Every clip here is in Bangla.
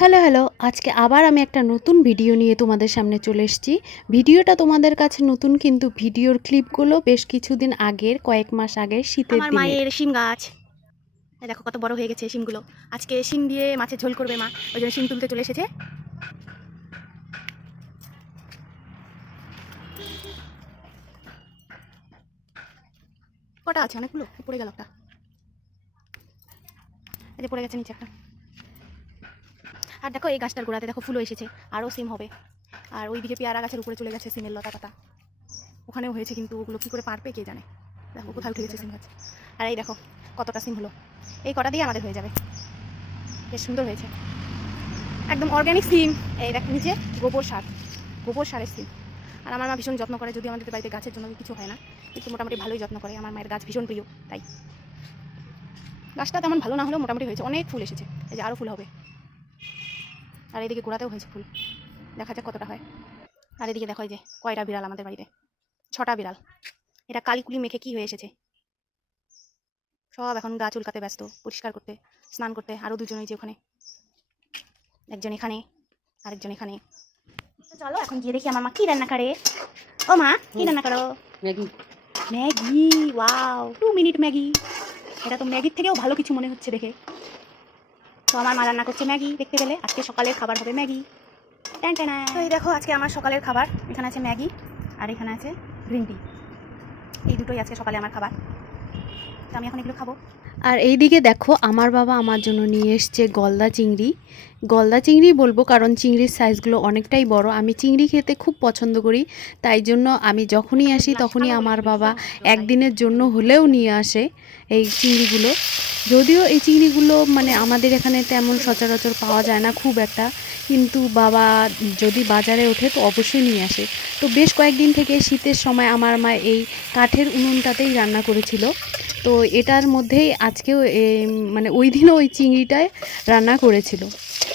হ্যালো হ্যালো, আজকে আবার আমি একটা নতুন ভিডিও নিয়ে তোমাদের সামনে চলে এসেছি। ভিডিওটা তোমাদের কাছে নতুন, কিন্তু ভিডিওর ক্লিপগুলো বেশ কিছুদিন আগের, কয়েক মাস আগের শীতের আমার দিনের। মায়ের শিম গাছ, দেখো কত বড় হয়ে গেছে শিমগুলো। আজকে শিম দিয়ে মাছের ঝোল করবে মা, ওই জন্য শিম তুলতে চলে এসেছে। কটা আছে? অনেকগুলো পড়ে গেল একটা, এই যে পড়ে গেছে নিচে একটা। আর দেখো এই গাছটার গোড়াতে দেখো ফুলও এসেছে, আরও সিম হবে। আর ওইদিকে পেয়ারা গাছের উপরে চলে গেছে সিমের লতা পাতা, ওখানেও হয়েছে, কিন্তু ওগুলো কী করে পারবে কে জানে। দেখো কোথায় উঠে গেছে সিম গাছ। আর এই দেখো কতটা সিম হলো, এই কটা দিয়ে আমাদের হয়ে যাবে। বেশ সুন্দর হয়েছে, একদম অর্গ্যানিক সিম। এই দেখো নিচে গোবর সারের সিম। আর আমার মা ভীষণ যত্ন করে, যদি আমাদের বাড়িতে গাছের জন্য কিছু হয় না, কিন্তু মোটামুটি ভালোই যত্ন করে। আমার মায়ের গাছ ভীষণ প্রিয়, তাই গাছটা তেমন ভালো না হলেও মোটামুটি হয়েছে, অনেক ফুল এসেছে। এই যে আরও ফুল হবে। আর এদিকে গোড়াতেও হয়েছে ফুল, দেখা যাক কতটা হয়। আর এদিকে দেখো এই যে কয়টা বিড়াল আমাদের বাড়িতে, 6টা বিড়াল। এটা কালিকুলি মেখে কি হয়ে এসেছে, সব এখন গা চুলকাতে ব্যস্ত, পরিষ্কার করতে, স্নান করতে। আরও দুজনেই যে ওখানে, একজন এখানে আরেকজন এখানে। চলো এখন গিয়ে দেখি আমার মা কি রান্না করে। ও মা, কি রান্না করো? Maggi. Maggi, wow, 2 minute Maggi. এটা তো ম্যাগির থেকেও ভালো কিছু মনে হচ্ছে দেখে। তো আমার মা রান্না করছে ম্যাগি, দেখতে পেলে আজকে সকালের খাবার হবে ম্যাগি। টান টানা। তো এই দেখো আজকে আমার সকালের খাবার, এখানে আছে ম্যাগি আর এখানে আছে গ্রিন টি। এই দুটোই আজকে সকালে আমার খাবার, তো আমি এখন এগুলো খাবো। আর এইদিকে দেখো আমার বাবা আমার জন্য নিয়ে এসছে গলদা চিংড়ি। গলদা চিংড়ি বলবো কারণ চিংড়ির সাইজগুলো অনেকটাই বড়। আমি চিংড়ি খেতে খুব পছন্দ করি, তাই জন্য আমি যখনই আসি তখনই আমার বাবা একদিনের জন্য হলেও নিয়ে আসে এই চিংড়িগুলো। যদিও এই চিংড়িগুলো মানে আমাদের এখানে তেমন সচরাচর পাওয়া যায় না খুব একটা, কিন্তু বাবা যদি বাজারে ওঠে তো অবশ্যই নিয়ে আসে। তো বেশ কয়েকদিন থেকে শীতের সময় আমার মা এই কাঠের উনুনটাতেই রান্না করেছিল। তো এটার মধ্যেই আজকেও মানে ওই দিনও ওই চিংড়িটায় রান্না করেছিল।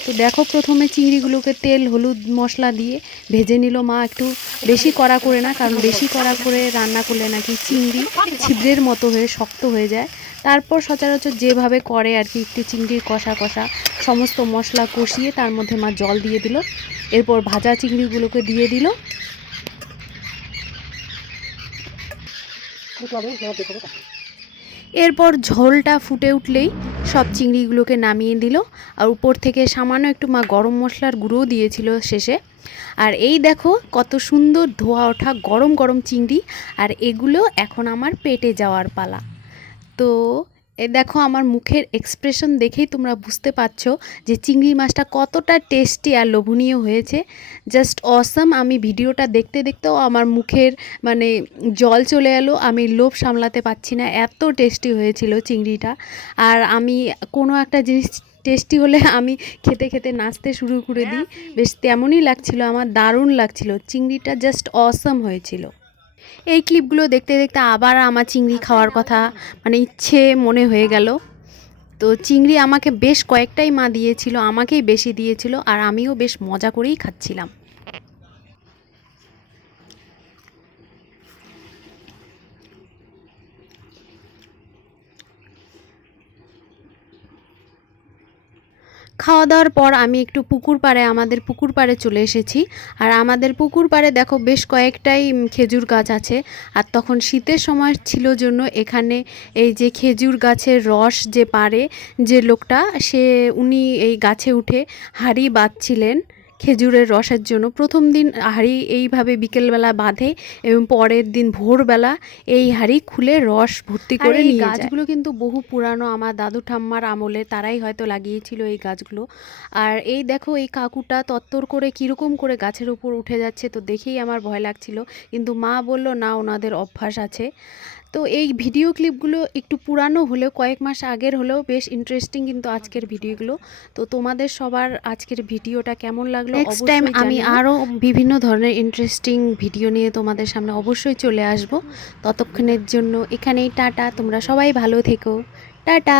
তো দেখো প্রথমে চিংড়িগুলোকে তেল হলুদ মশলা দিয়ে ভেজে নিল মা, একটু বেশি কড়া করে না, কারণ বেশি কড়া করে রান্না করলে নাকি চিংড়ি ছিদ্রের মতো হয়ে শক্ত হয়ে যায়। তারপর সচরাচর যেভাবে করে আর কি, একটু চিংড়ির কষা কষা সমস্ত মশলা কষিয়ে তার মধ্যে মা জল দিয়ে দিল, এরপর ভাজা চিংড়িগুলোকে দিয়ে দিল। এরপর ঝোলটা ফুটে উঠলেই সব চিংড়িগুলোকে নামিয়ে দিল, আর উপর থেকে সামান্য একটু মা গরম মশলার গুঁড়োও দিয়েছিল শেষে। আর এই দেখো কত সুন্দর ধোয়া ওঠা গরম গরম চিংড়ি, আর এগুলো এখন আমার পেটে যাওয়ার পালা। তো এ দেখো আমার মুখের এক্সপ্রেশন দেখেই তোমরা বুঝতে পারছো যে চিংড়ি মাছটা কতটা টেস্টি আর লোভনীয় হয়েছে। Just awesome. আমি ভিডিওটা দেখতে দেখতেও আমার মুখের মানে জল চলে এলো, আমি লোভ সামলাতে পারছি না, এত টেস্টি হয়েছিল চিংড়িটা। আর আমি কোনো একটা জিনিস টেস্টি হলে আমি খেতে খেতে নাচতে শুরু করে দিই, বেশ তেমনই লাগছিল আমার, দারুণ লাগছিল, চিংড়িটা জাস্ট অসাম হয়েছিল। এই ক্লিপগুলো দেখতে দেখতে আবার আমার চিংড়ি খাওয়ার কথা মানে ইচ্ছে মনে হয়ে গেল। তো চিংড়ি আমাকে বেশ কয়েকটাই মা দিয়েছিল, আমাকেই বেশি দিয়েছিল, আর আমিও বেশ মজা করেই খাচ্ছিলাম। খাওয়া দাওয়ার পর আমি একটু পুকুর পাড়ে, আমাদের পুকুর পাড়ে চলে এসেছি। আর আমাদের পুকুর পাড়ে দেখো বেশ কয়েকটাই খেজুর গাছ আছে। আর তখন শীতের সময় ছিল জন্য এখানে এই যে খেজুর গাছের রস যে পারে যে লোকটা, উনি এই গাছে উঠে হাঁড়ি বাঁধছিলেন খেজুরের রসের জন্য। প্রথম দিন হাঁড়ি এইভাবে বিকেলবেলা বাঁধে এবং পরের দিন ভোরবেলা এই হাঁড়ি খুলে রস ভর্তি করে নিয়ে যায়। গাছগুলো কিন্তু বহু পুরানো, আমার দাদু ঠাম্মার আমলে তারাই হয়তো লাগিয়েছিল এই গাছগুলো। আর এই দেখো এই কাকুটা তত্তর করে কীরকম করে গাছের উপর উঠে যাচ্ছে, তো দেখেই আমার ভয় লাগছিল, কিন্তু মা বলল না, ওনাদের অভ্যাস আছে। তো এই ভিডিও ক্লিপগুলো একটু পুরানো হলেও, কয়েক মাস আগের হলেও বেশ ইন্টারেস্টিং কিন্তু আজকের ভিডিওগুলো। তো তোমাদের সবার আজকের ভিডিওটা কেমন লাগলো? নেক্সট টাইম আমি আরও বিভিন্ন ধরনের ইন্টারেস্টিং ভিডিও নিয়ে তোমাদের সামনে অবশ্যই চলে আসব। ততক্ষণের জন্য এখানেই টাটা, তোমরা সবাই ভালো থেকো, টাটা।